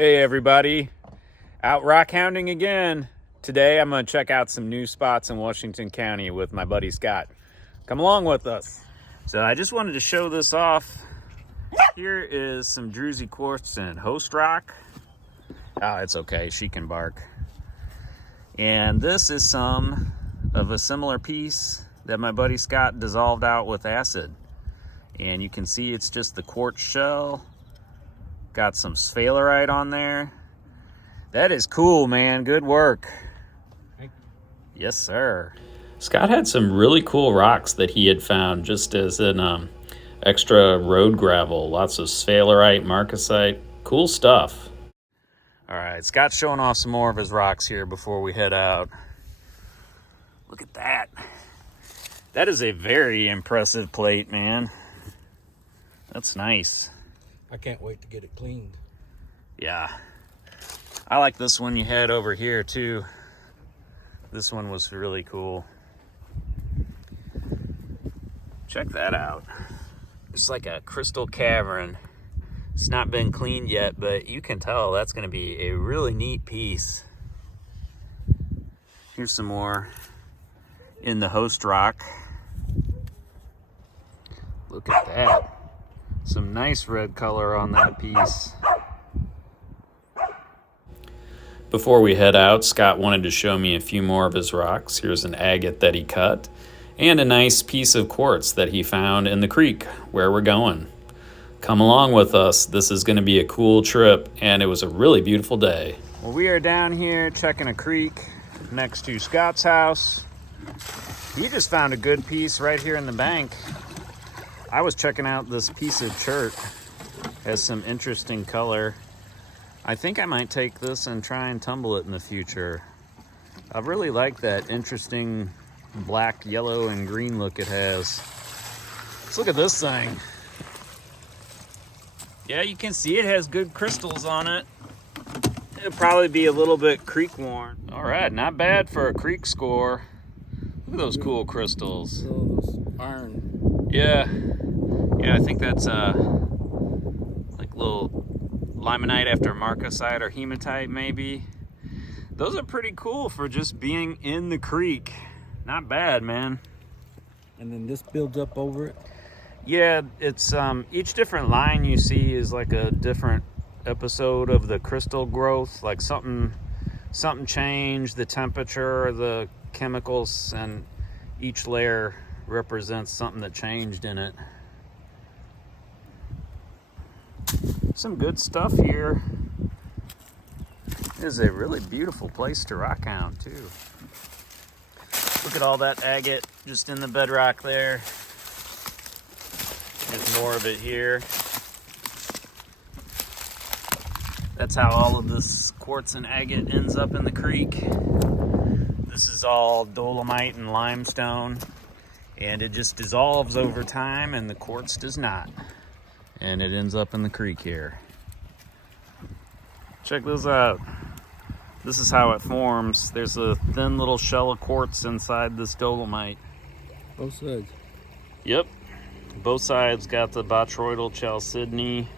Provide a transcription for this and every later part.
Hey everybody, out rockhounding again. Today I'm going to check out some new spots in Washington County with my buddy Scott. Come along with us. So I just wanted to show this off. Here is some druse quartz and host rock. Oh, it's okay, she can bark. And this is some of a similar piece that my buddy Scott dissolved out with acid. And you can see it's just the quartz shell. Got some sphalerite on there. That is cool, man. Good work. Yes, sir. Scott had some really cool rocks that he had found just as an extra road gravel. Lots of sphalerite, marcasite. Cool stuff. All right, Scott's showing off some more of his rocks here before we head out. Look at that. That is a very impressive plate, man. That's nice. I can't wait to get it cleaned. Yeah. I like this one you had over here too. This one was really cool. Check that out. It's like a crystal cavern. It's not been cleaned yet, but you can tell that's going to be a really neat piece. Here's some more in the host rock. Look at that. Some nice red color on that piece. Before we head out, Scott wanted to show me a few more of his rocks. Here's an agate that he cut and a nice piece of quartz that he found in the creek where we're going. Come along with us. This is going to be a cool trip, and it was a really beautiful day. Well, we are down here checking a creek next to Scott's house. He just found a good piece right here in the bank. I was checking out this piece of chert. Has some interesting color. I think I might take this and try and tumble it in the future. I really like that interesting black, yellow, and green look it has. Let's look at this thing. Yeah, you can see it has good crystals on it. It'll probably be a little bit creek worn. All right, not bad for a creek score. Look at those cool crystals. Those iron. Yeah, I think that's like little limonite after marcasite or hematite maybe. Those are pretty cool for just being in the creek. Not bad, man. And then this builds up over it? Yeah, it's each different line you see is like a different episode of the crystal growth. Like something changed, the temperature, the chemicals, and each layer represents something that changed in it. Some good stuff here. It is a really beautiful place to rockhound too. Look at all that agate just in the bedrock there. There's more of it here. That's how all of this quartz and agate ends up in the creek. This is all dolomite and limestone, and it just dissolves over time, and the quartz does not. And it ends up in the creek here. Check this out. This is how it forms. There's a thin little shell of quartz inside this dolomite. Both sides? Yep. Both sides got the botryoidal chalcedony.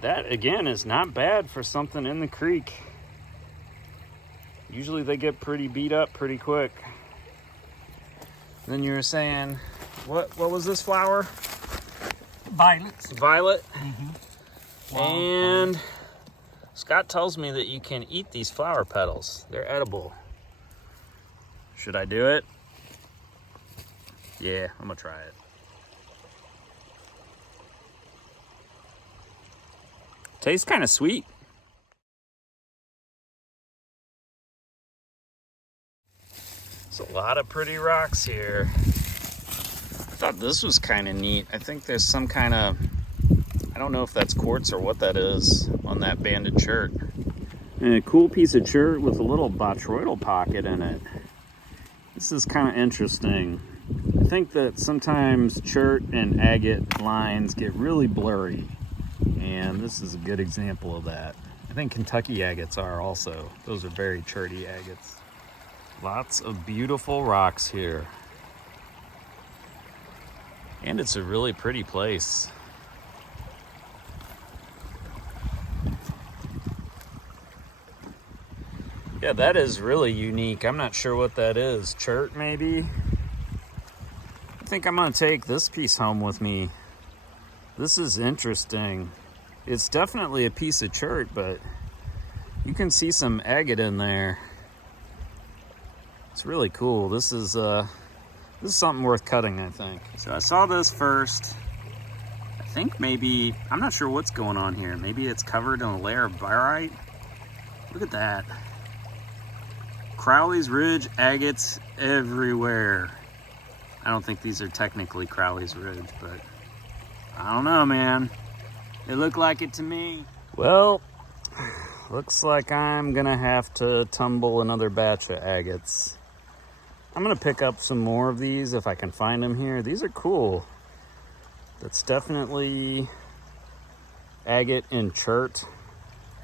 That, again, is not bad for something in the creek. Usually they get pretty beat up pretty quick. Then you were saying, what was this flower? Violets. Violet. Mm-hmm. And Scott tells me that you can eat these flower petals. They're edible. Should I do it? Yeah, I'm gonna try it. Tastes kind of sweet. There's a lot of pretty rocks here. I thought this was kind of neat. I think there's some kind of, I don't know if that's quartz or what that is on that banded chert. And a cool piece of chert with a little botryoidal pocket in it. This is kind of interesting. I think that sometimes chert and agate lines get really blurry, and this is a good example of that. I think Kentucky agates are also. Those are very cherty agates. Lots of beautiful rocks here. And it's a really pretty place. Yeah, that is really unique. I'm not sure what that is. Chert, maybe? I think I'm gonna take this piece home with me. This is interesting. It's definitely a piece of chert, but you can see some agate in there. It's really cool. This is something worth cutting, I think. So I saw this first. I think maybe, I'm not sure what's going on here. Maybe it's covered in a layer of barite. Look at that. Crowley's Ridge agates everywhere. I don't think these are technically Crowley's Ridge, but I don't know, man. They look like it to me. Well, looks like I'm gonna have to tumble another batch of agates. I'm gonna pick up some more of these if I can find them here. These are cool. That's definitely agate and chert.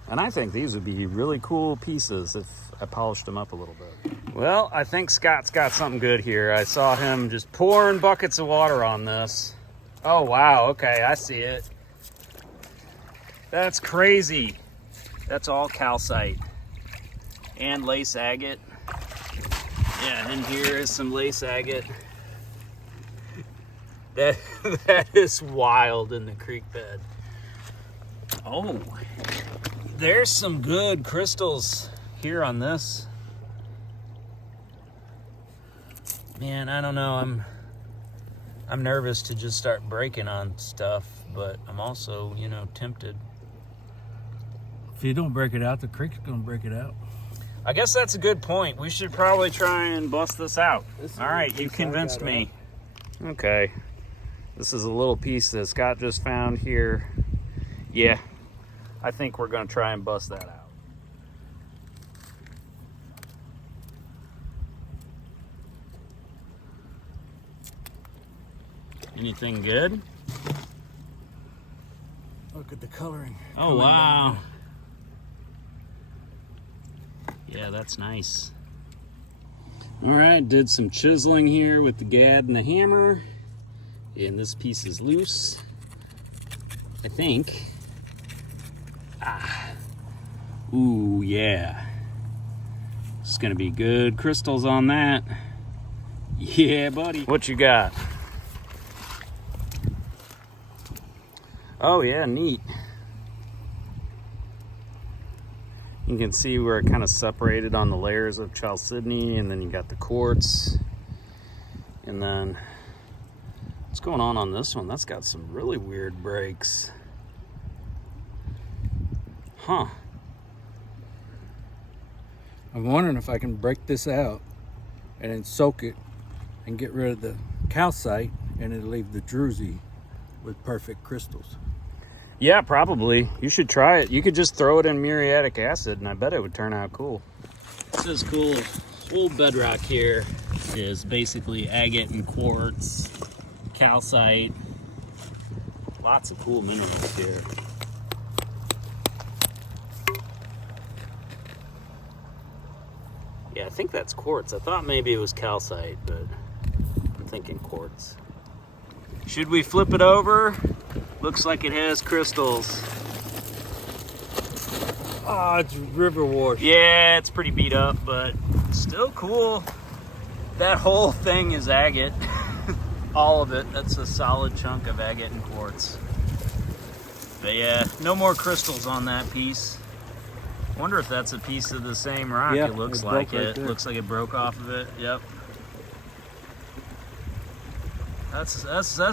And I think these would be really cool pieces if I polished them up a little bit. Well, I think Scott's got something good here. I saw him just pouring buckets of water on this. Oh, wow, okay, I see it. That's crazy. That's all calcite and lace agate. Yeah, and here is some lace agate. That is wild in the creek bed. Oh, there's some good crystals here on this. Man, I don't know. I'm nervous to just start breaking on stuff, but I'm also, you know, tempted. If you don't break it out, the creek's gonna break it out. I guess that's a good point. We should probably try and bust this out. All right, you convinced me. Okay. This is a little piece that Scott just found here. Yeah, I think we're gonna try and bust that out. Anything good? Look at the coloring. Oh, wow. Yeah, that's nice. All right, did some chiseling here with the gad and the hammer. And this piece is loose, I think. Ooh, yeah. It's gonna be good crystals on that. Yeah, buddy. What you got? Oh yeah, neat. You can see where it kind of separated on the layers of chalcedony, and then you got the quartz. And then, what's going on this one? That's got some really weird breaks. Huh. I'm wondering if I can break this out and then soak it and get rid of the calcite, and it'll leave the druse with perfect crystals. Yeah, probably. You should try it. You could just throw it in muriatic acid, and I bet it would turn out cool. This is cool. Whole bedrock here is basically agate and quartz, calcite. Lots of cool minerals here. Yeah, I think that's quartz. I thought maybe it was calcite, but I'm thinking quartz. Should we flip it over? Looks like it has crystals. Ah, it's river wash. Yeah, it's pretty beat up, but still cool. That whole thing is agate. All of it. That's a solid chunk of agate and quartz. But yeah, no more crystals on that piece. Wonder if that's a piece of the same rock. Yeah, it looks it like broke right it. there. Looks like it broke off of it. Yep. That's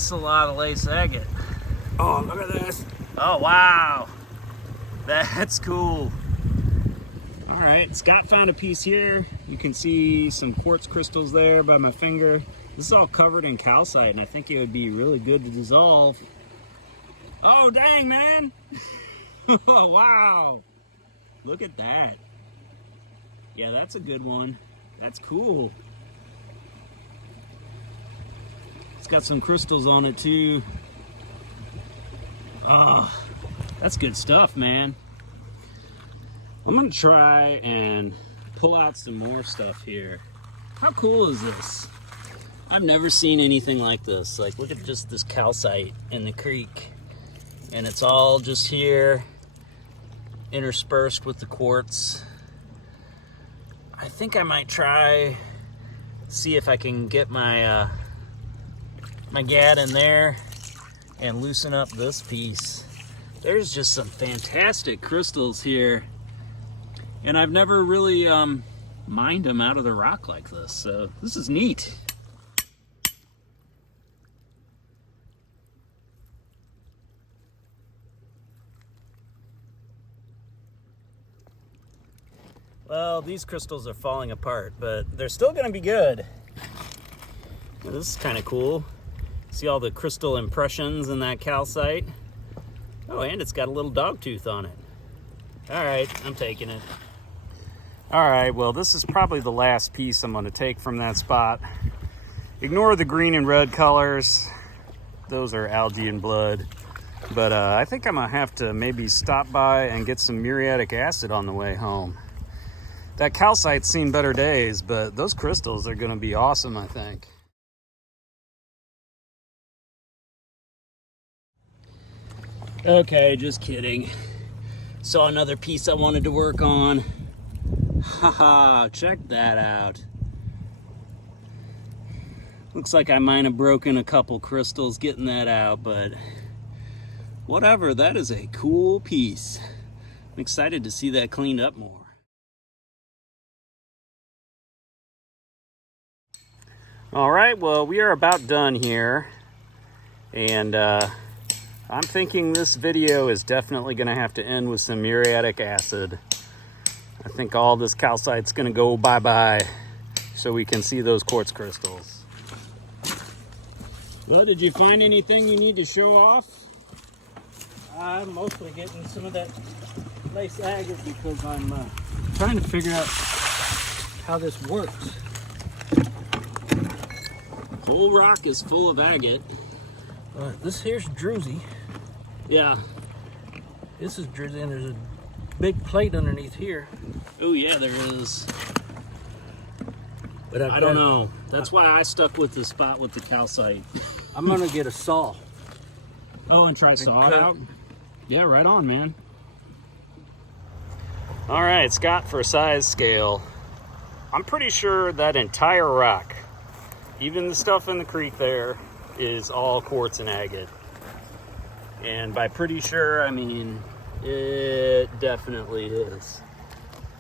a lot of lace agate. Oh, look at this. Oh, wow. That's cool. All right, Scott found a piece here. You can see some quartz crystals there by my finger. This is all covered in calcite, and I think it would be really good to dissolve. Oh, dang, man. Oh, wow. Look at that. Yeah, that's a good one. That's cool. It's got some crystals on it, too. Oh, that's good stuff, man. I'm gonna try and pull out some more stuff here. How cool is this? I've never seen anything like this. Like, look at just this calcite in the creek. And it's all just here, interspersed with the quartz. I think I might try, see if I can get my my gad in there and loosen up this piece. There's just some fantastic crystals here, and I've never really mined them out of the rock like this, so this is neat. Well, these crystals are falling apart, but they're still gonna be good. This is kind of cool. See all the crystal impressions in that calcite? Oh, and it's got a little dog tooth on it. All right, I'm taking it. All right, well, this is probably the last piece I'm gonna take from that spot. Ignore the green and red colors. Those are algae and blood. But I think I'm gonna have to maybe stop by and get some muriatic acid on the way home. That calcite's seen better days, but those crystals are gonna be awesome, I think. Okay, just kidding. Saw another piece I wanted to work on. Haha, check that out. Looks like I might have broken a couple crystals getting that out, but whatever, that is a cool piece. I'm excited to see that cleaned up more. All right, well, we are about done here, and I'm thinking this video is definitely gonna have to end with some muriatic acid. I think all this calcite's gonna go bye-bye so we can see those quartz crystals. Well, did you find anything you need to show off? I'm mostly getting some of that nice agate because I'm trying to figure out how this works. Whole rock is full of agate. This here's druse. Yeah. This is druse, and there's a big plate underneath here. Oh yeah, there is. But I don't know. That's why I stuck with the spot with the calcite. I'm gonna get a saw. Oh, and try saw it out? Yeah, right on, man. All right, Scott, for size scale, I'm pretty sure that entire rock, even the stuff in the creek there, is all quartz and agate. And by pretty sure, I mean, it definitely is.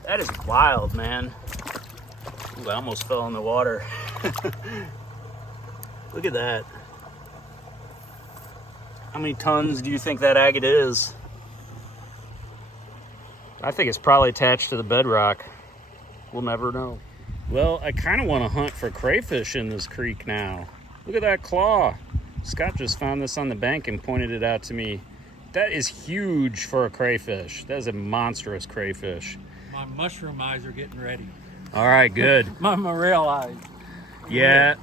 That is wild, man. Ooh, I almost fell in the water. Look at that. How many tons do you think that agate is? I think it's probably attached to the bedrock. We'll never know. Well, I kind of want to hunt for crayfish in this creek now. Look at that claw. Scott just found this on the bank and pointed it out to me. That is huge for a crayfish. That is a monstrous crayfish. My mushroom eyes are getting ready. All right, good. My morel eyes. Yeah.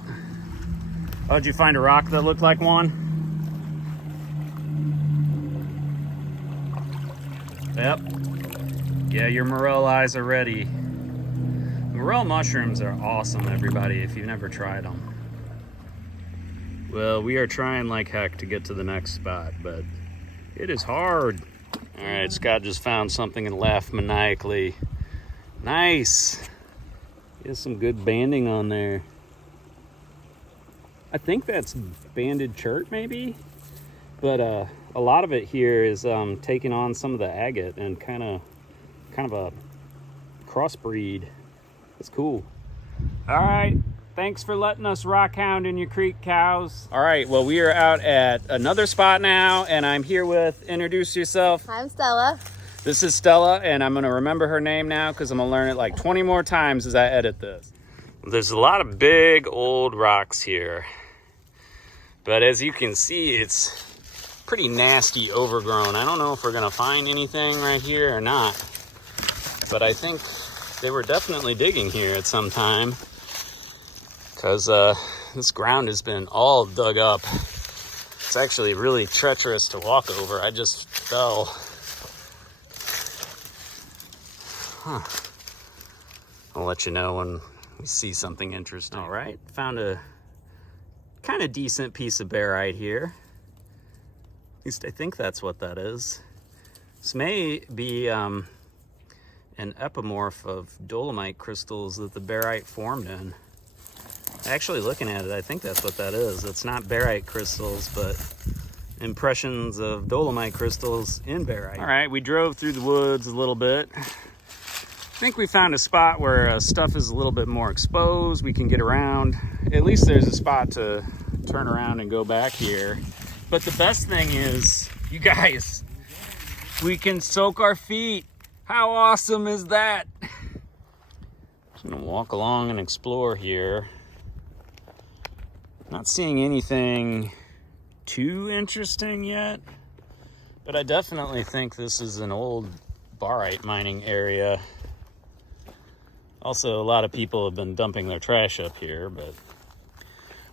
Oh, did you find a rock that looked like one? Yep. Yeah, your morel eyes are ready. Morel mushrooms are awesome, everybody, if you've never tried them. Well, we are trying like heck to get to the next spot, but it is hard. All right, Scott just found something and laughed maniacally. Nice. There's some good banding on there. I think that's banded chert, maybe? But a lot of it here is taking on some of the agate and kind of a crossbreed. It's cool. All right. Thanks for letting us rockhound in your creek, cows. All right, well, we are out at another spot now, and I'm here with, introduce yourself. I'm Stella. This is Stella, and I'm gonna remember her name now because I'm gonna learn it like 20 more times as I edit this. There's a lot of big old rocks here, but as you can see, it's pretty nasty overgrown. I don't know if we're gonna find anything right here or not, but I think they were definitely digging here at some time, because this ground has been all dug up. It's actually really treacherous to walk over. I just fell. Huh. I'll let you know when we see something interesting. All right, found a kind of decent piece of barite here. At least I think that's what that is. This may be an an epimorph of dolomite crystals that the barite formed in. Actually, looking at it, I think that's what that is. It's not barite crystals, but impressions of dolomite crystals in barite. All right, we drove through the woods a little bit. I think we found a spot where stuff is a little bit more exposed. We can get around. At least there's a spot to turn around and go back here. But the best thing is, you guys, we can soak our feet. How awesome is that? I'm gonna walk along and explore here. Not seeing anything too interesting yet, but I definitely think this is an old barite mining area. Also, a lot of people have been dumping their trash up here, but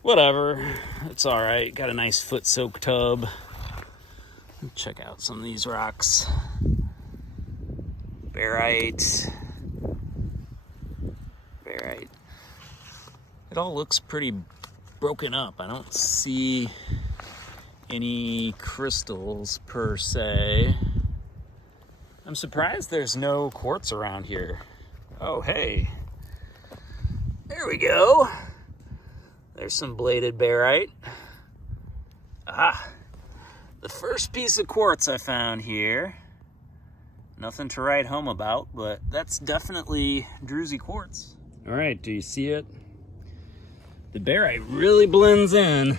whatever, it's all right. Got a nice foot soak tub. Check out some of these rocks. Barite. Barite. It all looks pretty broken up. I don't see any crystals per se. I'm surprised there's no quartz around here. Oh, hey. There we go. There's some bladed barite. Ah, the first piece of quartz I found here. Nothing to write home about, but that's definitely druse quartz. All right, do you see it? The barite really blends in.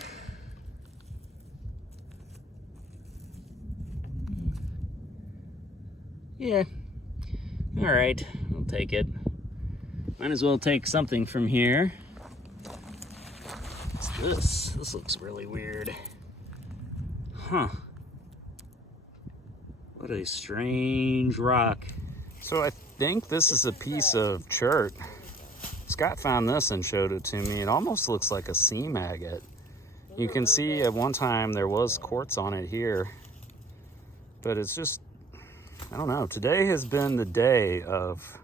Yeah, all right, I'll take it. Might as well take something from here. What's this? This looks really weird. Huh. What a strange rock. So I think this is a piece of chert. Scott found this and showed it to me. It almost looks like a seam agate. You can see at one time there was quartz on it here, but it's just, I don't know. Today has been the day of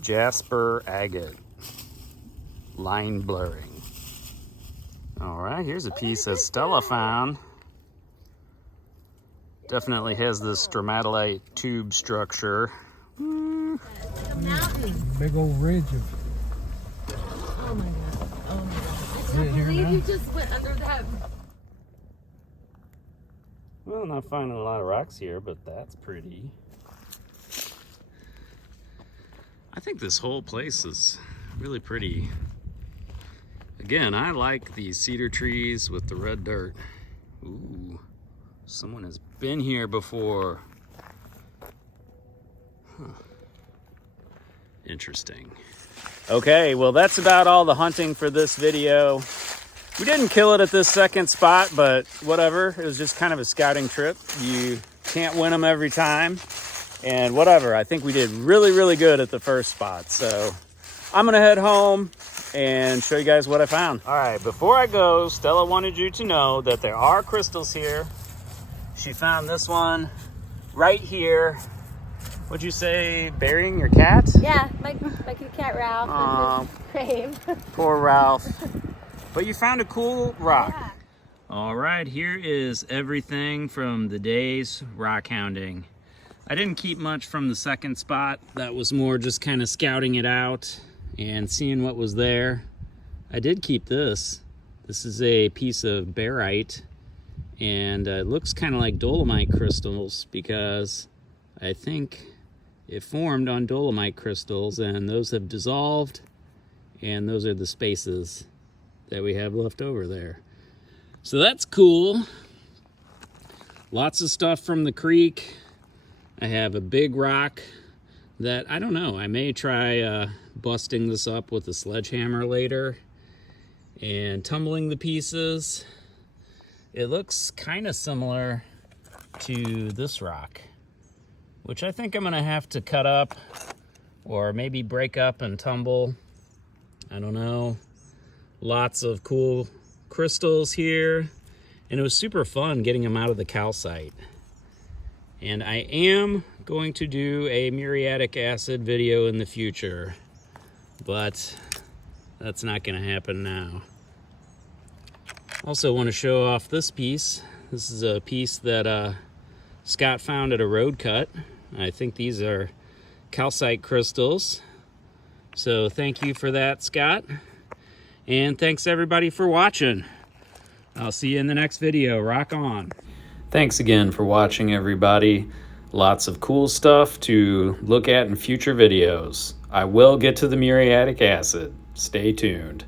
jasper agate line blurring. All right, here's a piece that Stella found. Definitely has this stromatolite tube structure. Big old ridge of. Oh my god. Oh my god. I can't believe you just went under that. Well, not finding a lot of rocks here, but that's pretty. I think this whole place is really pretty. Again, I like these cedar trees with the red dirt. Ooh, someone has been here before. Huh. Interesting. Okay, well, that's about all the hunting for this video. We didn't kill it at this second spot, but whatever. It was just kind of a scouting trip. You can't win them every time. And whatever, I think we did really, really good at the first spot. So I'm gonna head home and show you guys what I found. All right, before I go, Stella wanted you to know that there are crystals here. She found this one right here. Would you say burying your cat? Yeah, my cute cat Ralph. Grave. Poor Ralph. But you found a cool rock. Yeah. All right, here is everything from the day's rock hounding. I didn't keep much from the second spot. That was more just kind of scouting it out and seeing what was there. I did keep this. This is a piece of barite, and it looks kind of like dolomite crystals because I think it formed on dolomite crystals, and those have dissolved, and those are the spaces that we have left over there. So that's cool. Lots of stuff from the creek. I have a big rock that, I don't know, I may try busting this up with a sledgehammer later and tumbling the pieces. It looks kind of similar to this rock, which I think I'm gonna have to cut up or maybe break up and tumble. I don't know. Lots of cool crystals here, and it was super fun getting them out of the calcite. And I am going to do a muriatic acid video in the future, but that's not going to happen now. Also want to show off this piece. This is a piece that Scott found at a road cut. I think these are calcite crystals. So thank you for that, Scott. And thanks everybody for watching. I'll see you in the next video. Rock on. Thanks again for watching, everybody. Lots of cool stuff to look at in future videos. I will get to the muriatic acid. Stay tuned.